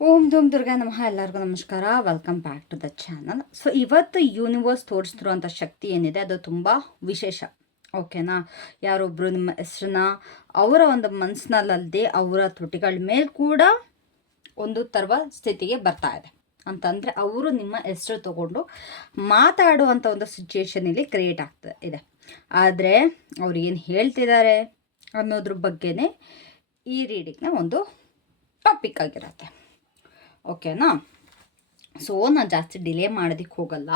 ಓಂ ಧೂಮ್ ದುರ್ಗಾ ನಮಃ. ಎಲ್ಲರಿಗೂ ನಮಸ್ಕಾರ. Welcome back to the channel. So ಇವತ್ತು ಯೂನಿವರ್ಸ್ ತೋರಿಸ್ತಿರುವಂಥ ಶಕ್ತಿ ಏನಿದೆ ಅದು ತುಂಬ ವಿಶೇಷ. ಓಕೆನಾ? ಯಾರೊಬ್ಬರು ನಿಮ್ಮ ಹೆಸರನ್ನ ಅವರ ಒಂದು ಮನಸ್ಸಿನಲ್ಲದೆ ಅವರ ತುಟಿಗಳ ಮೇಲೆ ಕೂಡ ಒಂದು ತರುವ ಸ್ಥಿತಿಗೆ ಬರ್ತಾ ಇದೆ ಅಂತಂದರೆ ಅವರು ನಿಮ್ಮ ಹೆಸರು ತಗೊಂಡು ಮಾತಾಡುವಂಥ ಒಂದು ಸಿಚುಯೇಷನ್ ಇಲ್ಲಿ ಕ್ರಿಯೇಟ್ ಆಗ್ತಾ ಇದೆ. ಆದರೆ ಅವ್ರು ಏನು ಹೇಳ್ತಿದ್ದಾರೆ ಅನ್ನೋದ್ರ ಬಗ್ಗೆನೇ ಈ ರೀಡಿಂಗ್ನ ಒಂದು ಟಾಪಿಕ್ ಆಗಿರುತ್ತೆ. ಓಕೆನಾ? ಸೊ ನಾನು ಜಾಸ್ತಿ ಡಿಲೇ ಮಾಡೋದಕ್ಕೆ ಹೋಗಲ್ಲ.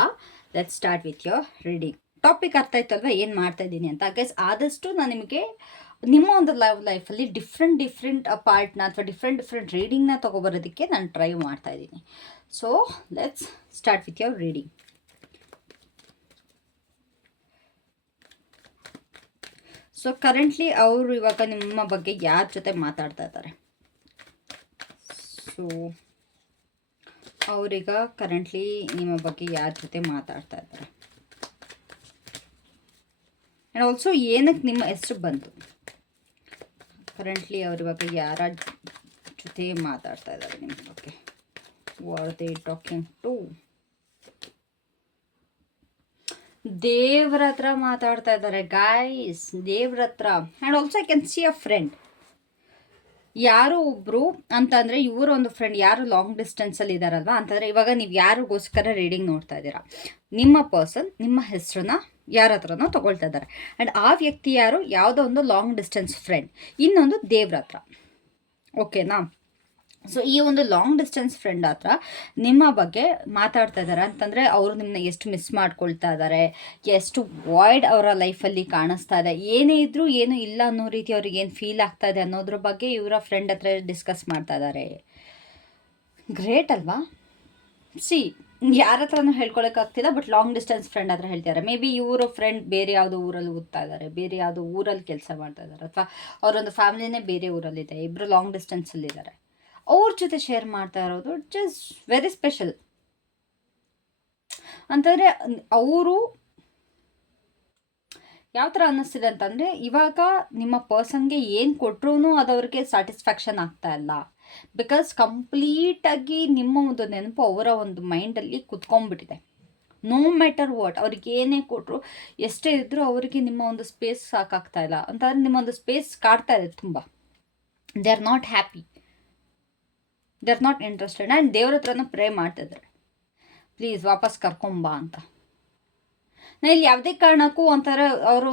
Let's start with your reading. Topic ಅರ್ಥ ಆಯ್ತಲ್ವ ಏನು ಮಾಡ್ತಾ ಇದ್ದೀನಿ ಅಂತ. ಗೈಸ್, ಆದಷ್ಟು ನಾನು ನಿಮಗೆ ನಿಮ್ಮ ಒಂದು ಲೈಫಲ್ಲಿ ಡಿಫ್ರೆಂಟ್ ಪಾರ್ಟ್ನ ಅಥವಾ ಡಿಫ್ರೆಂಟ್ ರೀಡಿಂಗ್ನ ತೊಗೊಬರೋದಕ್ಕೆ ನಾನು ಟ್ರೈ ಮಾಡ್ತಾ ಇದ್ದೀನಿ. So let's start with your reading. So currently ಅವರು ಇವಾಗ ನಿಮ್ಮ ಬಗ್ಗೆ ಯಾರ ಜೊತೆ ಮಾತಾಡ್ತಾ ಇದ್ದಾರೆ? ಸೊ ಅವರೀಗ ಕರೆಂಟ್ಲಿ ನಿಮ್ಮ ಬಗ್ಗೆ ಯಾರ ಜೊತೆ ಮಾತಾಡ್ತಾ ಇದ್ದಾರೆ? ಆ್ಯಂಡ್ ಆಲ್ಸೋ ಏನಕ್ಕೆ ನಿಮ್ಮ ಹೆಸರು ಬಂತು? ಕರೆಂಟ್ಲಿ ಅವ್ರಿವಾಗ ಯಾರ ಜೊತೆ ಮಾತಾಡ್ತಾ ಇದ್ದಾರೆ ನಿಮ್ಮ ಬಗ್ಗೆ? What they talking to? ದೇವ್ರ ಹತ್ರ ಮಾತಾಡ್ತಾ ಇದ್ದಾರೆ ಗಾಯ್ಸ್, ದೇವ್ರ ಹತ್ರ. And also I can see a friend. ಯಾರೋ ಒಬ್ಬರು ಅಂತಂದರೆ ಇವರ ಒಂದು ಫ್ರೆಂಡ್ ಯಾರು ಲಾಂಗ್ ಡಿಸ್ಟೆನ್ಸಲ್ಲಿ ಇದ್ದಾರಲ್ವ ಅಂತಂದರೆ ಇವಾಗ ನೀವು ಯಾರಿಗೋಸ್ಕರ ರೀಡಿಂಗ್ ನೋಡ್ತಾ ಇದ್ದೀರಾ? ನಿಮ್ಮ ಪರ್ಸನ್ ನಿಮ್ಮ ಹೆಸರನ್ನ ಯಾರ ಹತ್ರನೋ ತೊಗೊಳ್ತಾ ಇದ್ದಾರೆ. ಆ್ಯಂಡ್ ಆ ವ್ಯಕ್ತಿ ಯಾರು? ಯಾವುದೋ ಒಂದು ಲಾಂಗ್ ಡಿಸ್ಟೆನ್ಸ್ ಫ್ರೆಂಡ್, ಇನ್ನೊಂದು ದೇವ್ರ ಹತ್ರ. ಓಕೆನಾ? ಸೊ ಈ ಒಂದು ಲಾಂಗ್ ಡಿಸ್ಟೆನ್ಸ್ ಫ್ರೆಂಡ್ ಹತ್ರ ನಿಮ್ಮ ಬಗ್ಗೆ ಮಾತಾಡ್ತಾ ಇದ್ದಾರೆ ಅಂತಂದರೆ ಅವರು ನಿಮ್ಮನ್ನ ಎಷ್ಟು ಮಿಸ್ ಮಾಡ್ಕೊಳ್ತಾ ಇದ್ದಾರೆ, ಎಷ್ಟು ವಾಯ್ಡ್ ಅವರ ಲೈಫಲ್ಲಿ ಕಾಣಿಸ್ತಾ ಇದೆ, ಏನೇ ಇದ್ದರೂ ಏನು ಇಲ್ಲ ಅನ್ನೋ ರೀತಿ ಅವ್ರಿಗೆ ಏನು ಫೀಲ್ ಆಗ್ತಾ ಇದೆ ಅನ್ನೋದ್ರ ಬಗ್ಗೆ ಇವರ ಫ್ರೆಂಡ್ ಹತ್ರ ಡಿಸ್ಕಸ್ ಮಾಡ್ತಾ ಇದ್ದಾರೆ. ಗ್ರೇಟ್ ಅಲ್ವಾ? ಸಿ, ಯಾರ ಹತ್ರನೂ ಹೇಳ್ಕೊಳಕ್ಕಾಗ್ತಿಲ್ಲ, ಬಟ್ ಲಾಂಗ್ ಡಿಸ್ಟೆನ್ಸ್ ಫ್ರೆಂಡ್ ಹತ್ರ ಹೇಳ್ತಾರೆ. ಮೇ ಬಿ ಇವರು ಫ್ರೆಂಡ್ ಬೇರೆ ಯಾವುದೋ ಊರಲ್ಲಿ ಓದ್ತಾ ಇದ್ದಾರೆ, ಬೇರೆ ಯಾವುದೋ ಊರಲ್ಲಿ ಕೆಲಸ ಮಾಡ್ತಾ ಇದ್ದಾರೆ, ಅಥವಾ ಅವರೊಂದು ಫ್ಯಾಮಿಲಿನೇ ಬೇರೆ ಊರಲ್ಲಿದೆ, ಇಬ್ಬರು ಲಾಂಗ್ ಡಿಸ್ಟೆನ್ಸಲ್ಲಿದ್ದಾರೆ. ಅವ್ರ ಜೊತೆ ಶೇರ್ ಮಾಡ್ತಾ ಇರೋದು ಇಟ್ ಈಸ್ ವೆರಿ ಸ್ಪೆಷಲ್. ಅಂತಂದರೆ ಅವರು ಯಾವ ಥರ ಅನ್ನಿಸ್ತಿದೆ ಅಂತಂದರೆ ಇವಾಗ ನಿಮ್ಮ ಪರ್ಸನ್ಗೆ ಏನು ಕೊಟ್ಟರು ಅದು ಅವ್ರಿಗೆ ಸ್ಯಾಟಿಸ್ಫ್ಯಾಕ್ಷನ್ ಆಗ್ತಾ ಇಲ್ಲ. ಬಿಕಾಸ್ ಕಂಪ್ಲೀಟಾಗಿ ನಿಮ್ಮ ಒಂದು ನೆನಪು ಅವರ ಒಂದು ಮೈಂಡಲ್ಲಿ ಕುತ್ಕೊಂಡ್ಬಿಟ್ಟಿದೆ. ನೋ ಮ್ಯಾಟರ್ ವಾಟ್, ಅವ್ರಿಗೆ ಏನೇ ಕೊಟ್ಟರು ಎಷ್ಟೇ ಇದ್ದರೂ ಅವರಿಗೆ ನಿಮ್ಮ ಒಂದು ಸ್ಪೇಸ್ ಸಾಕಾಗ್ತಾ ಇಲ್ಲ. ಅಂತಂದರೆ ನಿಮ್ಮ ಒಂದು ಸ್ಪೇಸ್ ಕಾಡ್ತಾ ಇದೆ ತುಂಬ. They are not happy, they are not interested. And ದೇವ್ರ ಹತ್ರನೂ ಪ್ರೇ ಮಾಡ್ತಿದ್ದಾರೆ, ಪ್ಲೀಸ್ ವಾಪಸ್ ಕರ್ಕೊಂಬಾ ಅಂತ. ನಾನು ಇಲ್ಲಿ ಯಾವುದೇ ಕಾರಣಕ್ಕೂ ಒಂಥರ ಅವರು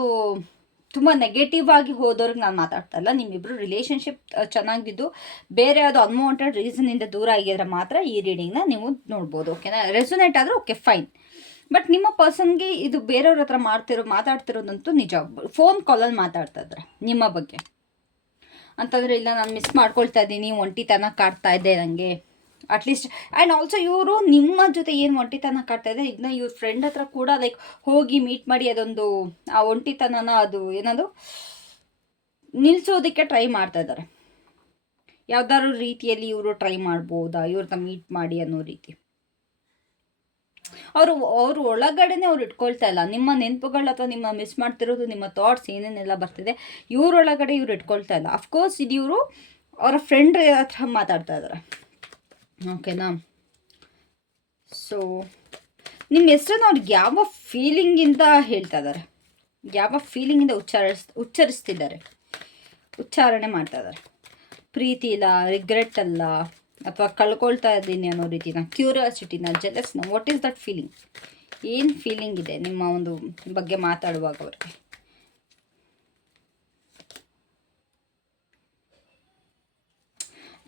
ತುಂಬ ನೆಗೆಟಿವ್ ಆಗಿ ಹೋದವ್ರಿಗೆ ನಾನು ಮಾತಾಡ್ತಾ ಇಲ್ಲ. ನಿಮ್ಮಿಬ್ಬರು ರಿಲೇಷನ್ಶಿಪ್ ಚೆನ್ನಾಗಿದ್ದು ಬೇರೆ ಯಾವುದೋ ಅನ್ವಾಂಟೆಡ್ ರೀಸನಿಂದ ದೂರ ಆಗಿದ್ರೆ ಮಾತ್ರ ಈ ರೀಡಿಂಗ್ನ ನೀವು ನೋಡ್ಬೋದು. ಓಕೆನಾ? ರೆಸೊನೇಟ್ ಆದರೆ ಓಕೆ ಫೈನ್. ಬಟ್ ನಿಮ್ಮ ಪರ್ಸನ್ಗೆ ಇದು ಬೇರೆಯವ್ರ ಹತ್ರ ಮಾತಾಡ್ತಿರೋದಂತೂ ನಿಜ. ಫೋನ್ ಕಾಲಲ್ಲಿ ಮಾತಾಡ್ತಾ ಇದ್ದಾರೆ ನಿಮ್ಮ ಬಗ್ಗೆ. ಅಂತಂದರೆ ಇಲ್ಲ, ನಾನು ಮಿಸ್ ಮಾಡ್ಕೊಳ್ತಾ ಇದ್ದೀನಿ, ಒಂಟಿತನ ಕಾಡ್ತಾ ಇದೆ ನನಗೆ ಅಟ್ಲೀಸ್ಟ್. ಆ್ಯಂಡ್ ಆಲ್ಸೋ ಇವರು ನಿಮ್ಮ ಜೊತೆ ಏನು ಒಂಟಿತನ ಕಾಡ್ತಾ ಇದೆ, ಇದನ್ನ ಇವ್ರ ಫ್ರೆಂಡ್ ಹತ್ರ ಕೂಡ ಲೈಕ್ ಹೋಗಿ ಮೀಟ್ ಮಾಡಿ ಅದೊಂದು ಆ ಒಂಟಿತನನ ಅದು ಏನದು ನಿಲ್ಲಿಸೋದಕ್ಕೆ ಟ್ರೈ ಮಾಡ್ತಾ ಇದ್ದಾರೆ. ಯಾವ್ದಾದ್ರು ರೀತಿಯಲ್ಲಿ ಇವರು ಟ್ರೈ ಮಾಡ್ಬೋದಾ ಇವ್ರನ್ನ ಮೀಟ್ ಮಾಡಿ ಅನ್ನೋ ರೀತಿ. ಅವರು ಒಳಗಡೆನೆ ಅವ್ರು ಇಟ್ಕೊಳ್ತಾ ಇಲ್ಲ ನಿಮ್ಮ ನೆನಪುಗಳು, ಅಥವಾ ನಿಮ್ಮ ಮಿಸ್ ಮಾಡ್ತಿರೋದು ನಿಮ್ಮ ಥಾಟ್ಸ್ ಏನೇನೆಲ್ಲ ಬರ್ತಿದೆ ಇವ್ರೊಳಗಡೆ ಇವ್ರು ಇಟ್ಕೊಳ್ತಾ ಇಲ್ಲ. ಅಫ್ಕೋರ್ಸ್ ಇದು ಇವರು ಅವರ ಫ್ರೆಂಡ್ ಹತ್ರ ಮಾತಾಡ್ತಾ ಇದ್ದಾರೆ. ಓಕೆನಾ? ಸೊ ನಿಮ್ಮ ಹೆಸರನ್ನು ಅವ್ರಿಗೆ ಯಾವ ಫೀಲಿಂಗಿಂದ ಹೇಳ್ತಾ ಇದ್ದಾರೆ, ಯಾವ ಫೀಲಿಂಗಿಂದ ಉಚ್ಚರಿಸ್ತಿದ್ದಾರೆ, ಉಚ್ಚಾರಣೆ ಮಾಡ್ತಾ ಇದ್ದಾರೆ? ಪ್ರೀತಿ ಇಲ್ಲ, ರಿಗ್ರೆಟ್ ಅಲ್ಲ, ಅಥವಾ ಕಳ್ಕೊಳ್ತಾ ಇದ್ದೀನಿ ಅನ್ನೋ ರೀತಿನ, ಕ್ಯೂರಿಯಾಸಿಟಿನ, ಜೆಲಸ್ನ, ವಾಟ್ ಈಸ್ ದಟ್ ಫೀಲಿಂಗ್? ಏನು ಫೀಲಿಂಗ್ ಇದೆ ನಿಮ್ಮ ಒಂದು ಬಗ್ಗೆ ಮಾತಾಡುವಾಗ ಅವ್ರಿಗೆ?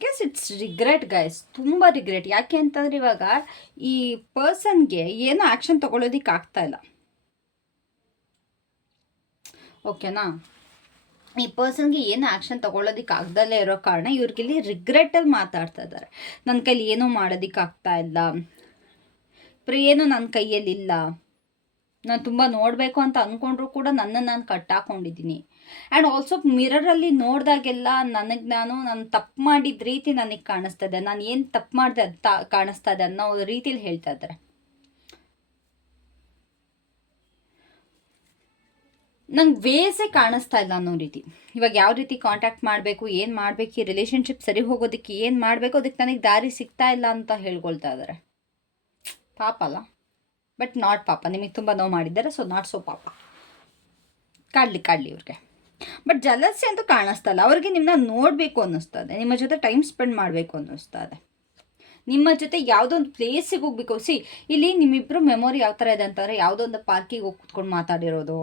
ಗೆಸ್ ಇಟ್ಸ್ ರಿಗ್ರೆಟ್ ಗೈಸ್, ತುಂಬ ರಿಗ್ರೆಟ್. ಯಾಕೆ ಅಂತಂದರೆ ಇವಾಗ ಈ ಪರ್ಸನ್ಗೆ ಏನೋ ಆ್ಯಕ್ಷನ್ ತೊಗೊಳೋದಿಕ್ಕೆ ಆಗ್ತಾ ಇಲ್ಲ. ಓಕೆನಾ? ಈ ಪರ್ಸನ್ಗೆ ಏನು ಆ್ಯಕ್ಷನ್ ತೊಗೊಳೋದಿಕ್ಕೆ ಆಗ್ದಲ್ಲೇ ಇರೋ ಕಾರಣ ಇವ್ರಿಗಿಲ್ಲಿ ರಿಗ್ರೆಟಲ್ಲಿ ಮಾತಾಡ್ತಾ ಇದ್ದಾರೆ. ನನ್ನ ಕೈಲಿ ಏನೂ ಮಾಡೋದಿಕ್ಕೆ ಆಗ್ತಾ ಇಲ್ಲ, ಏನು ನನ್ನ ಕೈಯಲ್ಲಿಲ್ಲ, ನಾನು ತುಂಬ ನೋಡಬೇಕು ಅಂತ ಅಂದ್ಕೊಂಡ್ರೂ ಕೂಡ ನಾನು ಕಟ್ಟಾಕೊಂಡಿದ್ದೀನಿ. ಆ್ಯಂಡ್ ಆಲ್ಸೋ ಮಿರರಲ್ಲಿ ನೋಡಿದಾಗೆಲ್ಲ ನಾನು ತಪ್ಪು ಮಾಡಿದ ರೀತಿ ನನಗೆ ಕಾಣಿಸ್ತಾ ಇದೆ, ನಾನು ಏನು ತಪ್ಪು ಮಾಡಿದೆ ಅಂತ ಕಾಣಿಸ್ತಾ ಇದೆ ಅನ್ನೋ ರೀತಿಲಿ ಹೇಳ್ತಾ ಇದ್ದಾರೆ. ನಂಗೆ ವೇಸೇ ಕಾಣಿಸ್ತಾ ಇಲ್ಲ ಅನ್ನೋ ರೀತಿ. ಇವಾಗ ಯಾವ ರೀತಿ ಕಾಂಟ್ಯಾಕ್ಟ್ ಮಾಡಬೇಕು, ಏನು ಮಾಡಬೇಕು, ಈ ರಿಲೇಷನ್ಶಿಪ್ ಸರಿ ಹೋಗೋದಕ್ಕೆ ಏನು ಮಾಡಬೇಕು, ಅದಕ್ಕೆ ನನಗೆ ದಾರಿ ಸಿಗ್ತಾ ಇಲ್ಲ ಅಂತ ಹೇಳ್ಕೊಳ್ತಾ ಇದ್ದಾರೆ. ಪಾಪ ಅಲ್ಲ, ಬಟ್ ನಾಟ್ ಪಾಪ. ನಿಮಗೆ ತುಂಬ ನೋವು ಮಾಡಿದ್ದಾರೆ, ಸೊ ನಾಟ್ ಸೋ ಪಾಪ. ಕಾಡಲಿ ಇವ್ರಿಗೆ. ಬಟ್ ಜಲಸಿ ಅಂತೂ ಕಾಣಿಸ್ತಾ ಇಲ್ಲ. ಅವ್ರಿಗೆ ನಿಮ್ಮನ್ನ ನೋಡಬೇಕು ಅನ್ನಿಸ್ತದೆ, ನಿಮ್ಮ ಜೊತೆ ಟೈಮ್ ಸ್ಪೆಂಡ್ ಮಾಡಬೇಕು ಅನ್ನಿಸ್ತದೆ, ನಿಮ್ಮ ಜೊತೆ ಯಾವುದೋ ಒಂದು ಪ್ಲೇಸಿಗೆ ಹೋಗ್ಬೇಕು. ಇಲ್ಲಿ ನಿಮ್ಮಿಬ್ಬರು ಮೆಮೊರಿ ಯಾವ ಥರ ಇದೆ ಅಂತಂದರೆ, ಯಾವುದೋ ಒಂದು ಪಾರ್ಕಿಗೆ ಹೋಗಿ ಕೂತ್ಕೊಂಡು ಮಾತಾಡಿರೋದು,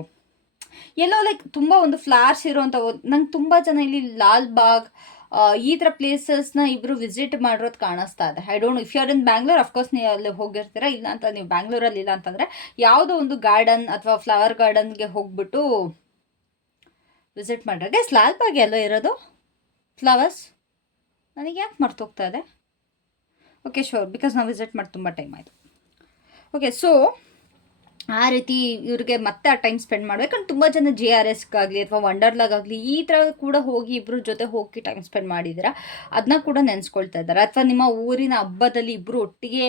ಎಲ್ಲೋ ಲೈಕ್ ತುಂಬ ಒಂದು ಫ್ಲಾರ್ಸ್ ಇರೋವಂಥ. ನಂಗೆ ತುಂಬ ಜನ ಇಲ್ಲಿ ಲಾಲ್ ಬಾಗ್ ಈ ಥರ ಪ್ಲೇಸಸ್ನ ಇಬ್ಬರು ವಿಸಿಟ್ ಮಾಡಿರೋದು ಕಾಣಿಸ್ತಾ ಇದೆ. I don't know if you are in Bangalore, of course ನೀವು ಅಲ್ಲಿ ಹೋಗಿರ್ತೀರ. ಇಲ್ಲ ಅಂತ ನೀವು ಬ್ಯಾಂಗ್ಳೂರಲ್ಲಿ ಇಲ್ಲ ಅಂತಂದರೆ ಯಾವುದೋ ಒಂದು ಗಾರ್ಡನ್ ಅಥವಾ ಫ್ಲವರ್ ಗಾರ್ಡನ್ಗೆ ಹೋಗ್ಬಿಟ್ಟು ವಿಸಿಟ್ ಮಾಡಿರೋ. ಗೈಸ್, ಲಾಲ್ ಬಾಗ್ ಎಲ್ಲೋ ಇರೋದು ಫ್ಲವರ್ಸ್, ನನಗೆ ಯಾಕೆ ಮರ್ತೋಗ್ತಾ ಇದೆ? ಓಕೆ, ಶೋರ್, ಬಿಕಾಸ್ ನಾವು ವಿಸಿಟ್ ಮಾಡಿ ತುಂಬ ಟೈಮ್ ಆಯಿತು. ಓಕೆ, ಸೊ ಆ ರೀತಿ ಇವ್ರಿಗೆ ಮತ್ತೆ ಆ ಟೈಮ್ ಸ್ಪೆಂಡ್ ಮಾಡ್ಬೇಕಂದ್ರೆ ತುಂಬ ಜನ JRSಗಾಗಲಿ ಅಥವಾ ವಂಡರ್ಲಾಗಾಗಲಿ ಈ ಥರ ಕೂಡ ಹೋಗಿ ಇಬ್ಬರು ಜೊತೆ ಹೋಗಿ ಟೈಮ್ ಸ್ಪೆಂಡ್ ಮಾಡಿದ್ದೀರಾ. ಅದನ್ನ ಕೂಡ ನೆನೆಸ್ಕೊಳ್ತಾ ಇದ್ದಾರೆ. ಅಥವಾ ನಿಮ್ಮ ಊರಿನ ಹಬ್ಬದಲ್ಲಿ ಇಬ್ಬರು ಒಟ್ಟಿಗೆ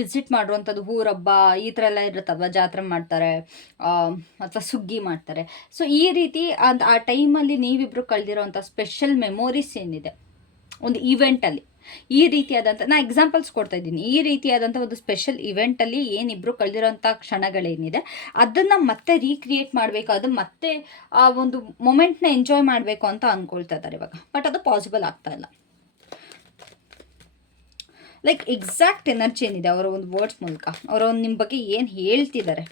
ವಿಸಿಟ್ ಮಾಡುವಂಥದ್ದು, ಊರ ಹಬ್ಬ ಈ ಥರ ಎಲ್ಲ ಇರುತ್ತಲ್ವ, ಜಾತ್ರೆ ಮಾಡ್ತಾರೆ ಅಥವಾ ಸುಗ್ಗಿ ಮಾಡ್ತಾರೆ. ಸೊ ಈ ರೀತಿ ಆ ಟೈಮಲ್ಲಿ ನೀವಿಬ್ಬರು ಕಳೆದಿರೋವಂಥ ಸ್ಪೆಷಲ್ ಮೆಮೊರೀಸ್ ಏನಿದೆ ಒಂದು ಈವೆಂಟಲ್ಲಿ, ಈ ರೀತಿಯಾದಂಥ, ನಾ ಎಕ್ಸಾಂಪಲ್ಸ್ ಕೊಡ್ತಾ ಇದ್ದೀನಿ, ಈ ರೀತಿಯಾದಂಥ ಒಂದು ಸ್ಪೆಷಲ್ ಇವೆಂಟಲ್ಲಿ ಏನಿಬ್ಬರು ಕಳೆದಿರೋಂಥ ಕ್ಷಣಗಳೇನಿದೆ ಅದನ್ನು ಮತ್ತೆ ರೀಕ್ರಿಯೇಟ್ ಮಾಡಬೇಕು, ಅದು ಮತ್ತೆ ಆ ಒಂದು ಮೊಮೆಂಟ್ನ ಎಂಜಾಯ್ ಮಾಡಬೇಕು ಅಂತ ಅಂದ್ಕೊಳ್ತಾ ಇದ್ದಾರೆ ಇವಾಗ. ಬಟ್ ಅದು ಪಾಸಿಬಲ್ ಆಗ್ತಾ ಇಲ್ಲ. ಲೈಕ್ ಎಕ್ಸಾಕ್ಟ್ ಎನರ್ಜಿ ಏನಿದೆ ಅವರ ಒಂದು ವರ್ಡ್ಸ್ ಮೂಲಕ, ಅವರು ನಿಮ್ಮ ಬಗ್ಗೆ ಏನು ಹೇಳ್ತಿದ್ದಾರೆ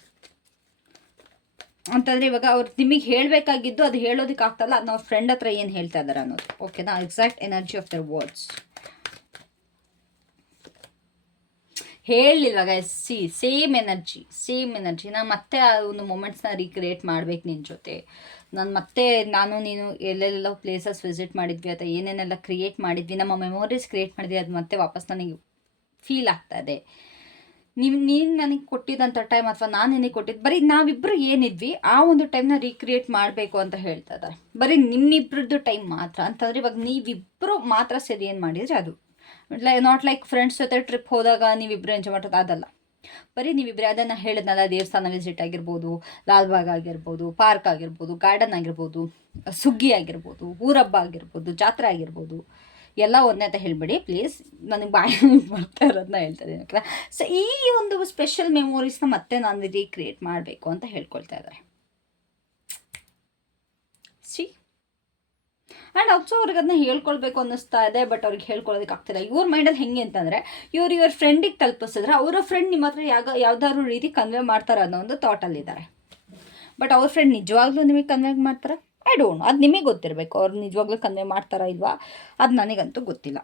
ಅಂತಂದರೆ, ಇವಾಗ ಅವ್ರು ನಿಮಗೆ ಹೇಳಬೇಕಾಗಿದ್ದು ಅದು ಹೇಳೋದಕ್ಕೆ ಆಗ್ತಾಯಿಲ್ಲ, ಅದನ್ನ ಅವ್ರ ಫ್ರೆಂಡ್ ಹತ್ರ ಏನು ಹೇಳ್ತಾ ಇದ್ದಾರೆ ಅನ್ನೋದು. ಓಕೆನಾ? Exact energy of their words ಹೇಳಿಲ್ವ ಗೈಸ್? Same energy. ನಾನು ಮತ್ತೆ ಆ ಒಂದು ಮೊಮೆಂಟ್ಸ್ನ ರೀಕ್ರಿಯೇಟ್ ಮಾಡ್ಬೇಕು ನಿನ್ನ ಜೊತೆ. ನಾನು ನೀನು ಎಲ್ಲೆಲ್ಲ ಪ್ಲೇಸಸ್ ವಿಸಿಟ್ ಮಾಡಿದ್ವಿ ಅಥವಾ ಏನೇನೆಲ್ಲ ಕ್ರಿಯೇಟ್ ಮಾಡಿದ್ವಿ, ನಮ್ಮ ಮೆಮೊರೀಸ್ ಕ್ರಿಯೇಟ್ ಮಾಡಿದ್ವಿ, ಅದು ಮತ್ತೆ ವಾಪಸ್ ನನಗೆ ಫೀಲ್ ಆಗ್ತಾ ಇದೆ. ನೀನು ನನಗೆ ಕೊಟ್ಟಿದ್ದಂಥ ಟೈಮ್ ಅಥವಾ ನಾನು ನಿನಗೆ ಕೊಟ್ಟಿದ್ದು, ಬರೀ ನಾವಿಬ್ಬರು ಏನಿದ್ವಿ ಆ ಒಂದು ಟೈಮ್ನ ರೀಕ್ರಿಯೇಟ್ ಮಾಡಬೇಕು ಅಂತ ಹೇಳ್ತಾ ಇದ್ದಾರೆ. ಬರೀ ನಿಮ್ಮಿಬ್ಬರದ್ದು ಟೈಮ್ ಮಾತ್ರ ಅಂತಂದರೆ, ಇವಾಗ ನೀವಿಬ್ಬರು ಮಾತ್ರ ಸರಿ ಏನು ಮಾಡಿದರೆ ಅದು ನಾಟ್ ಲೈಕ್ ಫ್ರೆಂಡ್ಸ್ ಜೊತೆ ಟ್ರಿಪ್ ಹೋದಾಗ ನೀವಿಬ್ಬರು ಎಂಜಾಯ್ ಮಾಡೋದು, ಅದಲ್ಲ. ಬರೀ ನೀವಿಬ್ಬರೇ ಅದನ್ನು ಹೇಳಿದ್ನಲ್ಲ, ದೇವಸ್ಥಾನ ವಿಸಿಟ್ ಆಗಿರ್ಬೋದು, ಲಾಲ್ಬಾಗ್ ಆಗಿರ್ಬೋದು, ಪಾರ್ಕ್ ಆಗಿರ್ಬೋದು, ಗಾರ್ಡನ್ ಆಗಿರ್ಬೋದು, ಸುಗ್ಗಿ ಆಗಿರ್ಬೋದು, ಊರಬ್ಬ ಆಗಿರ್ಬೋದು, ಜಾತ್ರೆ ಆಗಿರ್ಬೋದು, ಎಲ್ಲ ಒಂದೇ ಅಂತ ಹೇಳ್ಬೇಡಿ ಪ್ಲೀಸ್. ನನಗೆ ಬಾಯಿ ಬರ್ತಾ ಇರೋದನ್ನ ಹೇಳ್ತಾ ಇದ್ದೀನಿ. ಓಕೆ, ಸೊ ಈ ಒಂದು ಸ್ಪೆಷಲ್ ಮೆಮೊರೀಸ್ನ ಮತ್ತೆ ನಾನು ರೀಕ್ರಿಯೇಟ್ ಮಾಡಬೇಕು ಅಂತ ಹೇಳ್ಕೊಳ್ತಾ ಇದ್ದಾರೆ. ಆ್ಯಂಡ್ ಆಲ್ಸೋ ಅವ್ರಿಗೆ ಅದನ್ನ ಹೇಳ್ಕೊಳ್ಬೇಕು ಅನ್ನಿಸ್ತಾ ಇದೆ, ಬಟ್ ಅವ್ರಿಗೆ ಹೇಳ್ಕೊಳ್ಳೋದಕ್ಕೆ ಆಗ್ತಿಲ್ಲ. ಇವ್ರ ಮೈಂಡಲ್ಲಿ ಹೆಂಗೆ ಅಂತಂದರೆ, ಇವ್ರ ಫ್ರೆಂಡಿಗೆ ತಲುಪಿಸಿದ್ರೆ ಅವರ ಫ್ರೆಂಡ್ ನಿಮ್ಮ ಹತ್ರ ಯಾವ್ದಾದ್ರು ರೀತಿ ಕನ್ವೆ ಮಾಡ್ತಾರೆ ಅನ್ನೋ ಒಂದು ಥಾಟಲ್ಲಿದ್ದಾರೆ. ಬಟ್ ಅವ್ರ ಫ್ರೆಂಡ್ ನಿಜವಾಗ್ಲೂ ನಿಮಗೆ ಕನ್ವೆ ಮಾಡ್ತಾರೆ? ಐ ಡೋಂಟ್ ನೋ, ಅದು ನಿಮಗೆ ಗೊತ್ತಿರಬೇಕು. ಅವ್ರು ನಿಜವಾಗ್ಲೂ ಕನ್ವೆ ಮಾಡ್ತಾರಾ ಇಲ್ವಾ ಅದು ನನಗಂತೂ ಗೊತ್ತಿಲ್ಲ.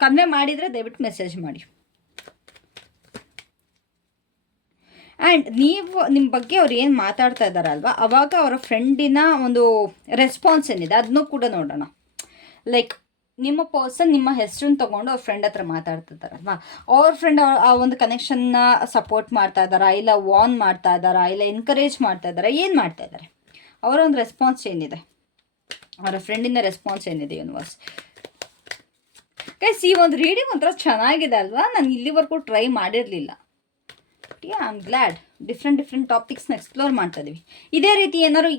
ಕನ್ವೆ ಮಾಡಿದರೆ ದಯವಿಟ್ಟು ಮೆಸೇಜ್ ಮಾಡಿ. ಆ್ಯಂಡ್ ನಿಮ್ಮ ಬಗ್ಗೆ ಅವ್ರು ಏನು ಮಾತಾಡ್ತಾ ಇದ್ದಾರಲ್ವ, ಅವಾಗ ಅವರ ಫ್ರೆಂಡಿನ ಒಂದು ರೆಸ್ಪಾನ್ಸ್ ಏನಿದೆ ಅದನ್ನೂ ಕೂಡ ನೋಡೋಣ. ಲೈಕ್ ನಿಮ್ಮ ಪರ್ಸನ್ ನಿಮ್ಮ ಹೆಸರನ್ನು ತೊಗೊಂಡು ಅವ್ರ ಫ್ರೆಂಡ್ ಹತ್ರ ಮಾತಾಡ್ತಿದ್ದಾರಲ್ವ, ಅವ್ರ ಫ್ರೆಂಡ್ ಆ ಒಂದು ಕನೆಕ್ಷನ್ನ ಸಪೋರ್ಟ್ ಮಾಡ್ತಾ ಇದ್ದಾರಾ, ಇಲ್ಲ ವಾರ್ನ್ ಮಾಡ್ತಾ ಇದ್ದಾರಾ, ಇಲ್ಲ ಎನ್ಕರೇಜ್ ಮಾಡ್ತಾ ಇದ್ದಾರಾ, ಏನು ಮಾಡ್ತಾ ಇದ್ದಾರೆ? ಅವರ ಒಂದು ರೆಸ್ಪಾನ್ಸ್ ಏನಿದೆ, ಅವರ ಫ್ರೆಂಡಿನ ರೆಸ್ಪಾನ್ಸ್ ಏನಿದೆ ಯೂನಿವರ್ಸ್? ಗೈಸ್, ಈ ಒಂದು ರೀಡಿಂಗ್ ಒಂಥರ ಚೆನ್ನಾಗಿದೆ ಅಲ್ವಾ? ನಾನು ಇಲ್ಲಿವರೆಗೂ ಟ್ರೈ ಮಾಡಿರಲಿಲ್ಲ. ಐ ಆಮ್ ಗ್ಲ್ಯಾಡ್ ಡಿಫ್ರೆಂಟ್ ಟಾಪಿಕ್ಸ್ನ ಎಕ್ಸ್ಪ್ಲೋರ್ ಮಾಡ್ತಾ ಇದ್ದೀವಿ. ಇದೇ ರೀತಿ ಏನಾದ್ರು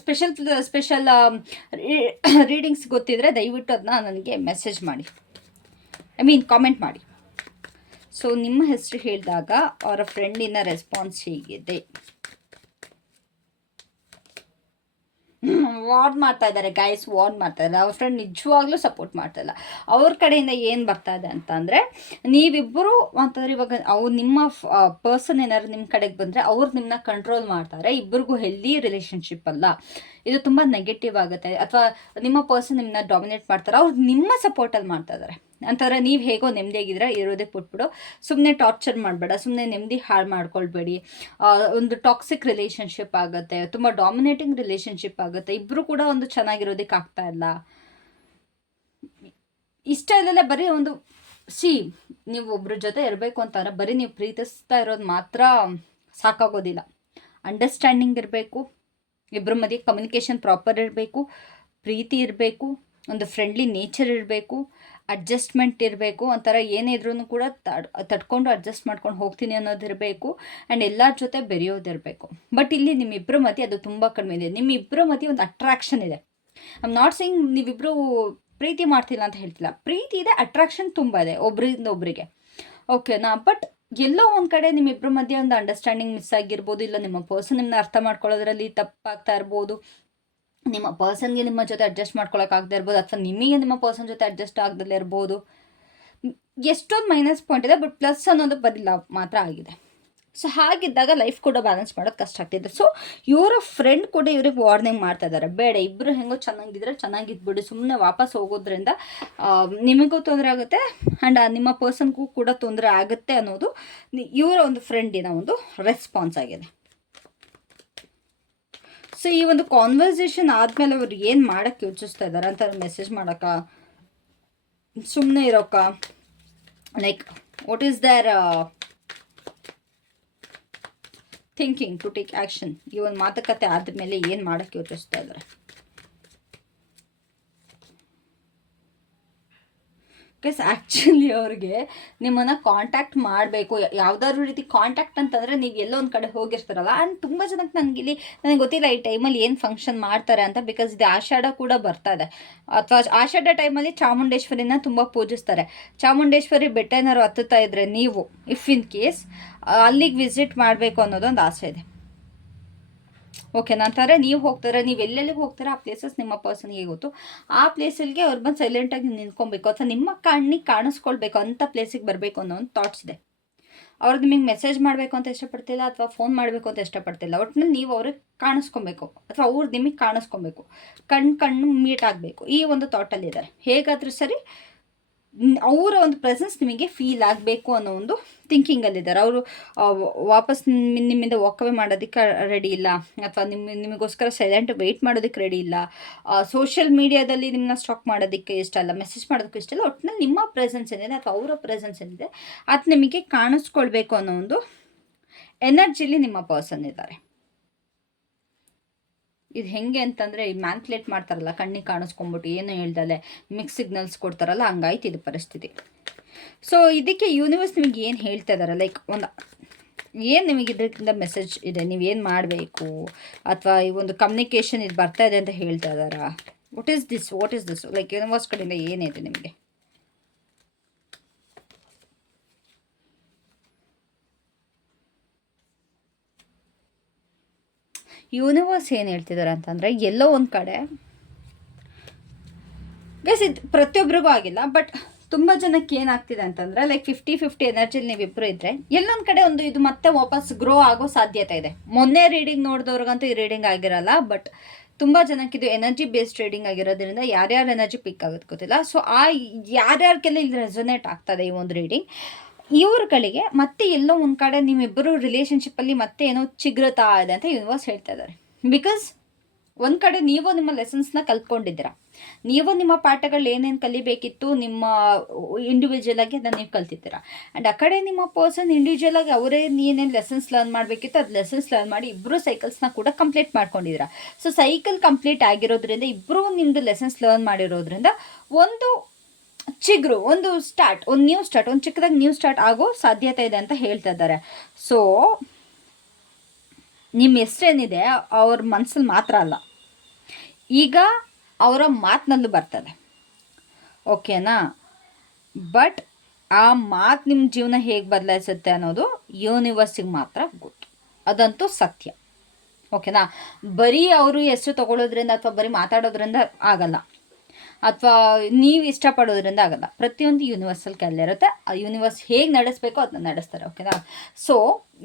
ಸ್ಪೆಷಲ್ ರೀಡಿಂಗ್ಸ್ ಗೊತ್ತಿದ್ರೆ ದಯವಿಟ್ಟು ಅದನ್ನ ನನಗೆ ಮೆಸೇಜ್ ಮಾಡಿ, ಕಾಮೆಂಟ್ ಮಾಡಿ. ಸೊ ನಿಮ್ಮ ಹೆಸರು ಹೇಳಿದಾಗ ಅವರ ಫ್ರೆಂಡಿನ ರೆಸ್ಪಾನ್ಸ್ ಹೇಗಿದೆ? ವಾರ್ನ್ ಮಾಡ್ತಾ ಇದ್ದಾರೆ ಗೈಸ್, ವಾರ್ನ್ ಮಾಡ್ತಾ ಇದ್ದಾರೆ. ಅವ್ರ ಫ್ರೆಂಡ್ ನಿಜವಾಗ್ಲೂ ಸಪೋರ್ಟ್ ಮಾಡ್ತಾ ಇಲ್ಲ. ಅವ್ರ ಕಡೆಯಿಂದ ಏನು ಬರ್ತಾ ಇದೆ ಅಂತಂದರೆ, ನೀವಿಬ್ಬರು ಅಂತಂದರೆ ಇವಾಗ ನಿಮ್ಮ ಪರ್ಸನ್ ಏನಾದ್ರು ನಿಮ್ಮ ಕಡೆಗೆ ಬಂದರೆ ಅವ್ರು ನಿಮ್ಮನ್ನ ಕಂಟ್ರೋಲ್ ಮಾಡ್ತಾರೆ. ಇಬ್ಬರಿಗೂ ಹೆಲ್ದಿ ರಿಲೇಷನ್ಶಿಪ್ ಅಲ್ಲ, ಇದು ತುಂಬ ನೆಗೆಟಿವ್ ಆಗುತ್ತೆ. ಅಥವಾ ನಿಮ್ಮ ಪರ್ಸನ್ ನಿಮ್ಮನ್ನ ಡಾಮಿನೇಟ್ ಮಾಡ್ತಾರೆ, ಅವ್ರು ನಿಮ್ಮ ಸಪೋರ್ಟಲ್ಲಿ ಮಾಡ್ತಾ ಇದ್ದಾರೆ ಅಂತಂದರೆ ನೀವು ಹೇಗೋ ನೆಮ್ಮದಿಯಾಗಿದ್ರೆ ಇರೋದಕ್ಕೆ ಬಿಟ್ಬಿಡು, ಸುಮ್ಮನೆ ಟಾರ್ಚರ್ ಮಾಡಬೇಡ, ಸುಮ್ಮನೆ ನೆಮ್ಮದಿ ಹಾಳು ಮಾಡ್ಕೊಳ್ಬೇಡಿ. ಒಂದು ಟಾಕ್ಸಿಕ್ ರಿಲೇಷನ್ಶಿಪ್ ಆಗುತ್ತೆ, ತುಂಬ ಡಾಮಿನೇಟಿಂಗ್ ರಿಲೇಷನ್ಶಿಪ್ ಆಗುತ್ತೆ. ಇಬ್ಬರು ಕೂಡ ಒಂದು ಚೆನ್ನಾಗಿರೋದಕ್ಕೆ ಆಗ್ತಾ ಇಲ್ಲ. ಇಷ್ಟ ಇಲ್ಲಲ್ಲ, ಬರೀ ಒಂದು ನೀವು ಒಬ್ಬರ ಜೊತೆ ಇರಬೇಕು ಅಂತಂದರೆ ಬರೀ ನೀವು ಪ್ರೀತಿಸ್ತಾ ಇರೋದು ಮಾತ್ರ ಸಾಕಾಗೋದಿಲ್ಲ. ಅಂಡರ್ಸ್ಟ್ಯಾಂಡಿಂಗ್ ಇರಬೇಕು, ಇಬ್ಬರ ಮಧ್ಯೆ ಕಮ್ಯುನಿಕೇಷನ್ ಪ್ರಾಪರ್ ಇರಬೇಕು, ಪ್ರೀತಿ ಇರಬೇಕು, ಒಂದು ಫ್ರೆಂಡ್ಲಿ ನೇಚರ್ ಇರಬೇಕು. ಅಡ್ಜಸ್ಟ್ಮೆಂಟ್ ಇರಬೇಕು. ಒಂಥರ ಏನೇ ಇದ್ರೂ ಕೂಡ ತಡ್ಕೊಂಡು ಅಡ್ಜಸ್ಟ್ ಮಾಡ್ಕೊಂಡು ಹೋಗ್ತೀನಿ ಅನ್ನೋದಿರಬೇಕು. ಆ್ಯಂಡ್ ಎಲ್ಲರ ಜೊತೆ ಬೆರೆಯೋದಿರಬೇಕು. ಬಟ್ ಇಲ್ಲಿ ನಿಮ್ಮಿಬ್ಬರ ಮಧ್ಯೆ ಅದು ತುಂಬ ಕಡಿಮೆ ಇದೆ. ನಿಮ್ಮಿಬ್ಬರ ಮಧ್ಯೆ ಒಂದು ಅಟ್ರಾಕ್ಷನ್ ಇದೆ. ಐ ಆಮ್ ನಾಟ್ ಸೇಯಿಂಗ್ ನೀವಿಬ್ಬರು ಪ್ರೀತಿ ಮಾಡ್ತಿಲ್ಲ ಅಂತ ಹೇಳ್ತಿಲ್ಲ. ಪ್ರೀತಿ ಇದೆ, ಅಟ್ರಾಕ್ಷನ್ ತುಂಬ ಇದೆ ಒಬ್ರಿಂದ ಒಬ್ರಿಗೆ, ಓಕೆನಾ. ಬಟ್ ಎಲ್ಲೋ ಒಂದು ಕಡೆ ನಿಮ್ಮಿಬ್ಬರ ಮಧ್ಯೆ ಒಂದು ಅಂಡರ್ಸ್ಟ್ಯಾಂಡಿಂಗ್ ಮಿಸ್ ಆಗಿರ್ಬೋದು, ಇಲ್ಲ ನಿಮ್ಮ ಪರ್ಸನ್ ನಿಮ್ಮನ್ನ ಅರ್ಥ ಮಾಡ್ಕೊಳ್ಳೋದ್ರಲ್ಲಿ ತಪ್ಪಾಗ್ತಾ ಇರ್ಬೋದು, ನಿಮ್ಮ ಪರ್ಸನ್ಗೆ ನಿಮ್ಮ ಜೊತೆ ಅಡ್ಜಸ್ಟ್ ಮಾಡ್ಕೊಳಕ್ಕಾಗದೇ ಇರ್ಬೋದು, ಅಥವಾ ನಿಮಗೆ ನಿಮ್ಮ ಪರ್ಸನ್ ಜೊತೆ ಅಡ್ಜಸ್ಟ್ ಆಗದಲ್ಲೇ ಇರ್ಬೋದು. ಎಷ್ಟೊಂದು ಮೈನಸ್ ಪಾಯಿಂಟ್ ಇದೆ, ಬಟ್ ಪ್ಲಸ್ ಅನ್ನೋದು ಬದಲ ಮಾತ್ರ ಆಗಿದೆ. ಸೊ ಹಾಗಿದ್ದಾಗ ಲೈಫ್ ಕೂಡ ಬ್ಯಾಲೆನ್ಸ್ ಮಾಡೋದು ಕಷ್ಟ ಆಗ್ತಿದೆ. ಸೊ ಇವರ ಫ್ರೆಂಡ್ ಕೂಡ ಇವ್ರಿಗೆ ವಾರ್ನಿಂಗ್ ಮಾಡ್ತಾ ಇದ್ದಾರೆ, ಬೇಡ ಇಬ್ಬರು ಹೆಂಗೋ ಚೆನ್ನಾಗಿದ್ರೆ ಚೆನ್ನಾಗಿದ್ಬಿಡಿ, ಸುಮ್ಮನೆ ವಾಪಸ್ ಹೋಗೋದ್ರಿಂದ ನಿಮಗೂ ತೊಂದರೆ ಆಗುತ್ತೆ ಆ್ಯಂಡ್ ನಿಮ್ಮ ಪರ್ಸನ್ಗೂ ಕೂಡ ತೊಂದರೆ ಆಗುತ್ತೆ ಅನ್ನೋದು ಇವರ ಒಂದು ಫ್ರೆಂಡಿನ ಒಂದು ರೆಸ್ಪಾನ್ಸ್ ಆಗಿದೆ. ಸೊ ಈ ಒಂದು ಕಾನ್ವರ್ಸೇಷನ್ ಆದಮೇಲೆ ಅವ್ರು ಏನು ಮಾಡೋಕ್ಕೆ ಯೋಚಿಸ್ತಾ ಇದ್ದಾರೆ ಅಂತ ಮೆಸೇಜ್ ಮಾಡೋಕ್ಕ, ಸುಮ್ಮನೆ ಇರೋಕ್ಕ, like what is their thinking to take action. ಈ ಒಂದು ಮಾತುಕತೆ ಆದಮೇಲೆ ಏನು ಮಾಡೋಕ್ಕೆ ಯೋಚಿಸ್ತಾ ಇದ್ದಾರೆ. ಬಿಕಾಸ್ ಆ್ಯಕ್ಚುಲಿ ಅವ್ರಿಗೆ ನಿಮ್ಮನ್ನು ಕಾಂಟ್ಯಾಕ್ಟ್ ಮಾಡಬೇಕು, ಯಾವುದಾದ್ರು ರೀತಿ ಕಾಂಟ್ಯಾಕ್ಟ್ ಅಂತಂದರೆ ನೀವು ಎಲ್ಲೋ ಒಂದು ಕಡೆ ಹೋಗಿರ್ತಾರಲ್ಲ. ಆ್ಯಂಡ್ ತುಂಬ ಜನಕ್ಕೆ ನನಗೆ ಗೊತ್ತಿಲ್ಲ ಈ ಟೈಮಲ್ಲಿ ಏನು ಫಂಕ್ಷನ್ ಮಾಡ್ತಾರೆ ಅಂತ. ಬಿಕಾಸ್ ಇದು ಆಷಾಢ ಕೂಡ ಬರ್ತಾ ಇದೆ, ಅಥವಾ ಆಷಾಢ ಟೈಮಲ್ಲಿ ಚಾಮುಂಡೇಶ್ವರಿನ ತುಂಬ ಪೂಜಿಸ್ತಾರೆ. ಚಾಮುಂಡೇಶ್ವರಿ ಬೆಟ್ಟ ಏನಾದ್ರು ಹತ್ತುತ್ತಾ ಇದ್ದರೆ ನೀವು, ಇಫ್ ಇನ್ ಕೇಸ್ ಅಲ್ಲಿಗೆ ವಿಸಿಟ್ ಮಾಡಬೇಕು ಅನ್ನೋದೊಂದು ಆಸೆ ಇದೆ, ಓಕೆನಾ. ಅಂತಾರೆ ನೀವು ಹೋಗ್ತಾರೆ, ನೀವು ಎಲ್ಲೆಲ್ಲಿಗೆ ಹೋಗ್ತಾರೆ ಆ ಪ್ಲೇಸಸ್ ನಿಮ್ಮ ಪರ್ಸನ್ಗೆ ಗೊತ್ತು. ಆ ಪ್ಲೇಸಲ್ಲಿಗೆ ಅವ್ರು ಬಂದು ಸೈಲೆಂಟಾಗಿ ನಿಂತ್ಕೊಬೇಕು, ಅಥವಾ ನಿಮ್ಮ ಕಣ್ಣಿಗೆ ಕಾಣಿಸ್ಕೊಳ್ಬೇಕು, ಅಂಥ ಪ್ಲೇಸಿಗೆ ಬರಬೇಕು ಅನ್ನೋ ಒಂದು ಥಾಟ್ಸ್ ಇದೆ. ಅವ್ರು ನಿಮಗೆ ಮೆಸೇಜ್ ಮಾಡಬೇಕು ಅಂತ ಇಷ್ಟಪಡ್ತಿಲ್ಲ, ಅಥವಾ ಫೋನ್ ಮಾಡಬೇಕು ಅಂತ ಇಷ್ಟಪಡ್ತಿಲ್ಲ. ಒಟ್ಟಿನಲ್ಲಿ ನೀವು ಅವ್ರಿಗೆ ಕಾಣಿಸ್ಕೊಬೇಕು, ಅಥವಾ ಅವ್ರು ನಿಮಗೆ ಕಾಣಿಸ್ಕೊಬೇಕು, ಕಣ್ಣು ಮೀಟ್ ಆಗಬೇಕು, ಈ ಒಂದು ಥಾಟಲ್ಲಿದ್ದಾರೆ. ಹೇಗಾದರೂ ಸರಿ ಅವರ ಒಂದು ಪ್ರೆಸೆನ್ಸ್ ನಿಮಗೆ ಫೀಲ್ ಆಗಬೇಕು ಅನ್ನೋ ಒಂದು ಥಿಂಕಿಂಗಲ್ಲಿದ್ದಾರೆ. ಅವರು ವಾಪಸ್ ನಿಮ್ಮಿಂದ ವಾಕವೇ ಮಾಡೋದಕ್ಕೆ ರೆಡಿ ಇಲ್ಲ, ಅಥವಾ ನಿಮಗೋಸ್ಕರ ಸೈಲೆಂಟ್ ವೆಯ್ಟ್ ಮಾಡೋದಕ್ಕೆ ರೆಡಿ ಇಲ್ಲ, ಸೋಷಿಯಲ್ ಮೀಡಿಯಾದಲ್ಲಿ ನಿಮ್ಮನ್ನ ಸ್ಟಾಕ್ ಮಾಡೋದಕ್ಕೆ ಇಷ್ಟ ಇಲ್ಲ, ಮೆಸೇಜ್ ಮಾಡೋದಕ್ಕೆ ಇಷ್ಟ ಇಲ್ಲ. ಒಟ್ಟಿನಲ್ಲಿ ನಿಮ್ಮ ಪ್ರೆಸೆನ್ಸ್ ಏನಿದೆ ಅಥವಾ ಅವರ ಪ್ರೆಸೆನ್ಸ್ ಏನಿದೆ ಅದು ನಿಮಗೆ ಕಾಣಿಸ್ಕೊಳ್ಬೇಕು ಅನ್ನೋ ಒಂದು ಎನರ್ಜಿಲಿ ನಿಮ್ಮ ಪರ್ಸನ್ ಇದ್ದಾರೆ. ಇದು ಹೆಂಗೆ ಅಂತಂದರೆ ಈ ಮ್ಯಾನ್ಪ್ಲೇಟ್ ಮಾಡ್ತಾರಲ್ಲ, ಕಣ್ಣಿಗೆ ಕಾಣಿಸ್ಕೊಂಬಿಟ್ಟು ಏನು ಹೇಳ್ದಲೆ ಮಿಕ್ಸ್ ಸಿಗ್ನಲ್ಸ್ ಕೊಡ್ತಾರಲ್ಲ, ಹಂಗಾಯ್ತು ಇದು ಪರಿಸ್ಥಿತಿ. ಸೊ ಇದಕ್ಕೆ ಯೂನಿವರ್ಸ್ ನಿಮಗೆ ಏನು ಹೇಳ್ತಾ ಇದ್ದಾರೆ, ಲೈಕ್ ಒಂದು ಏನು ನಿಮಗೆ ಇದರಿಂದ ಮೆಸೇಜ್ ಇದೆ, ನೀವೇನು ಮಾಡಬೇಕು, ಅಥವಾ ಈ ಒಂದು ಕಮ್ಯುನಿಕೇಷನ್ ಇದು ಬರ್ತಾ ಇದೆ ಅಂತ ಹೇಳ್ತಾ ಇದ್ದಾರಾ? What is this like universe ಕಡೆಯಿಂದ ಏನಿದೆ ನಿಮಗೆ? ಯೂನಿವರ್ಸ್ ಏನು ಹೇಳ್ತಿದ್ದಾರೆ ಅಂತಂದರೆ, ಎಲ್ಲೋ ಒಂದು ಕಡೆ ಗೈಸ್ ಇದು ಪ್ರತಿಯೊಬ್ಬರಿಗೂ ಆಗಿಲ್ಲ, ಬಟ್ ತುಂಬ ಜನಕ್ಕೆ ಏನಾಗ್ತಿದೆ ಅಂತಂದರೆ ಲೈಕ್ 50-50 ಎನರ್ಜಿಲಿ ನೀವಿಬ್ಬರು ಇದ್ದರೆ ಎಲ್ಲೊಂದು ಕಡೆ ಒಂದು ಇದು ಮತ್ತೆ ವಾಪಸ್ ಗ್ರೋ ಆಗೋ ಸಾಧ್ಯತೆ ಇದೆ. ಮೊನ್ನೆ ರೀಡಿಂಗ್ ನೋಡಿದವ್ರಿಗಂತೂ ಈ ರೀಡಿಂಗ್ ಆಗಿರಲ್ಲ, ಬಟ್ ತುಂಬ ಜನಕ್ಕೆ ಇದು ಎನರ್ಜಿ ಬೇಸ್ಡ್ ರೀಡಿಂಗ್ ಆಗಿರೋದ್ರಿಂದ ಯಾರ್ಯಾರ ಎನರ್ಜಿ ಪಿಕ್ ಆಗೋದು ಗೊತ್ತಿಲ್ಲ. ಸೊ ಆ ಯಾರ್ಯಾರಿಗೆಲ್ಲ ಇಲ್ಲಿ ರೆಸೊನೇಟ್ ಆಗ್ತದೆ ಈ ಒಂದು ರೀಡಿಂಗ್, ಇವ್ರುಗಳಿಗೆ ಮತ್ತೆ ಎಲ್ಲೋ ಒಂದು ಕಡೆ ನಿಮ್ಮಿಬ್ಬರು ರಿಲೇಷನ್ಶಿಪ್ಪಲ್ಲಿ ಮತ್ತೆ ಏನೋ ಚಿಗುರುತ್ತಾ ಇದೆ ಅಂತ ಯೂನಿವರ್ಸ್ ಹೇಳ್ತಾ ಇದ್ದಾರೆ. ಬಿಕಾಸ್ ಒಂದು ಕಡೆ ನೀವು ನಿಮ್ಮ ಲೆಸನ್ಸ್ನ ಕಲ್ತ್ಕೊಂಡಿದ್ದೀರಾ, ನೀವು ನಿಮ್ಮ ಪಾಠಗಳು ಏನೇನು ಕಲಿಬೇಕಿತ್ತು ನಿಮ್ಮ ಇಂಡಿವಿಜುವಲಾಗಿ ಅದನ್ನು ನೀವು ಕಲ್ತಿದ್ದೀರಾ. ಆ್ಯಂಡ್ ಆ ಕಡೆ ನಿಮ್ಮ ಪರ್ಸನ್ ಇಂಡಿವಿಜುವಲಾಗಿ ಅವರೇ ಏನೇನು ಲೆಸನ್ಸ್ ಲರ್ನ್ ಮಾಡಬೇಕಿತ್ತು ಅದು ಲೆಸನ್ಸ್ ಲರ್ನ್ ಮಾಡಿ ಇಬ್ಬರು ಸೈಕಲ್ಸ್ನ ಕೂಡ ಕಂಪ್ಲೀಟ್ ಮಾಡ್ಕೊಂಡಿದ್ದೀರಾ. ಸೊ ಸೈಕಲ್ ಕಂಪ್ಲೀಟ್ ಆಗಿರೋದ್ರಿಂದ ಇಬ್ಬರು ನಿಮ್ಮದು ಲೆಸನ್ಸ್ ಲರ್ನ್ ಮಾಡಿರೋದ್ರಿಂದ ಒಂದು ಚಿಗುರು, ಒಂದು ನ್ಯೂ ಸ್ಟಾರ್ಟ್, ಒಂದು ಚಿಕ್ಕದಾಗಿ ನ್ಯೂ ಸ್ಟಾರ್ಟ್ ಆಗೋ ಸಾಧ್ಯತೆ ಇದೆ ಅಂತ ಹೇಳ್ತಾ ಇದ್ದಾರೆ. ಸೊ ನಿಮ್ಮ ಹೆಸರೇನಿದೆ ಅವ್ರ ಮನಸ್ಸಲ್ಲಿ ಮಾತ್ರ ಅಲ್ಲ, ಈಗ ಅವರ ಮಾತಿನಲ್ಲೂ ಬರ್ತದೆ, ಓಕೆನಾ. ಬಟ್ ಆ ಮಾತು ನಿಮ್ಮ ಜೀವನ ಹೇಗೆ ಬದಲಾಯಿಸುತ್ತೆ ಅನ್ನೋದು ಯೂನಿವರ್ಸಿಗೆ ಮಾತ್ರ ಗೊತ್ತು, ಅದಂತೂ ಸತ್ಯ, ಓಕೆನಾ. ಬರೀ ಅವರು ಹೆಸರು ತಗೊಳ್ಳೋದ್ರಿಂದ ಅಥವಾ ಬರೀ ಮಾತಾಡೋದ್ರಿಂದ ಆಗಲ್ಲ, ಅಥವಾ ನೀವು ಇಷ್ಟಪಡೋದ್ರಿಂದ ಆಗಲ್ಲ. ಪ್ರತಿಯೊಂದು ಯೂನಿವರ್ಸಲ್ಲಿ ಇರುತ್ತೆ, ಆ ಯೂನಿವರ್ಸ್ ಹೇಗೆ ನಡೆಸಬೇಕೋ ಅದನ್ನ ನಡೆಸ್ತಾರೆ, ಓಕೆನಾ. ಸೊ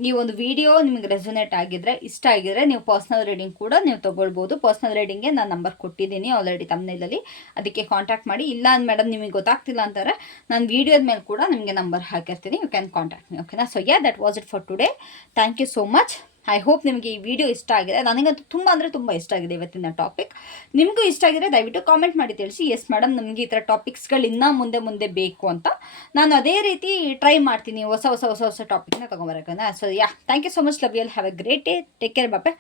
ಈ ಒಂದು ವಿಡಿಯೋ ನಿಮಗೆ ರೆಸೊನೇಟ್ ಆಗಿದ್ರೆ, ಇಷ್ಟ ಆಗಿದ್ರೆ ನೀವು ಪರ್ಸ್ನಲ್ ರೀಡಿಂಗ್ ಕೂಡ ನೀವು ತೊಗೊಳ್ಬೋದು. ಪರ್ಸ್ನಲ್ ರೀಡಿಂಗ್ಗೆ ನಾನು ನಂಬರ್ ಕೊಟ್ಟಿದ್ದೀನಿ ಆಲ್ರೆಡಿ ತಮ್ನೇಲಲ್ಲಿ, ಅದಕ್ಕೆ ಕಾಂಟ್ಯಾಕ್ಟ್ ಮಾಡಿ. ಇಲ್ಲ ಮೇಡಮ್ ನಿಮಗೆ ಗೊತ್ತಾಗ್ತಿಲ್ಲ ಅಂತಾರೆ, ನಾನು ವೀಡಿಯೋದ ಮೇಲೆ ಕೂಡ ನಿಮಗೆ ನಂಬರ್ ಹಾಕಿರ್ತೀನಿ, ಯು ಕ್ಯಾನ್ ಕಾಂಟ್ಯಾಕ್ಟ್ ಮೀ, ಓಕೆನಾ. So that was it for today. Thank you so much. I hope ನಿಮಗೆ ಈ ವಿಡಿಯೋ ಇಷ್ಟ ಆಗಿದೆ. ನನಗಂತೂ ತುಂಬ ಅಂದರೆ ತುಂಬ ಇಷ್ಟ ಆಗಿದೆ ಇವತ್ತಿನ ಟಾಪಿಕ್. ನಿಮಗೂ ಇಷ್ಟ ಆಗಿದ್ರೆ ದಯವಿಟ್ಟು ಕಾಮೆಂಟ್ ಮಾಡಿ ತಿಳಿಸಿ, ಎಸ್ ಮೇಡಮ್ ನಮಗೆ ಈ ಥರ ಟಾಪಿಕ್ಸ್ಗಳು ಇನ್ನೂ ಮುಂದೆ ಬೇಕು ಅಂತ. ನಾನು ಅದೇ ರೀತಿ ಟ್ರೈ ಮಾಡ್ತೀನಿ, ಹೊಸ ಟಾಪಿಕ್ನ ತೊಗೊಂಬರೋಕೆ. So thank you so much, love you all, have a great day, take care, bye.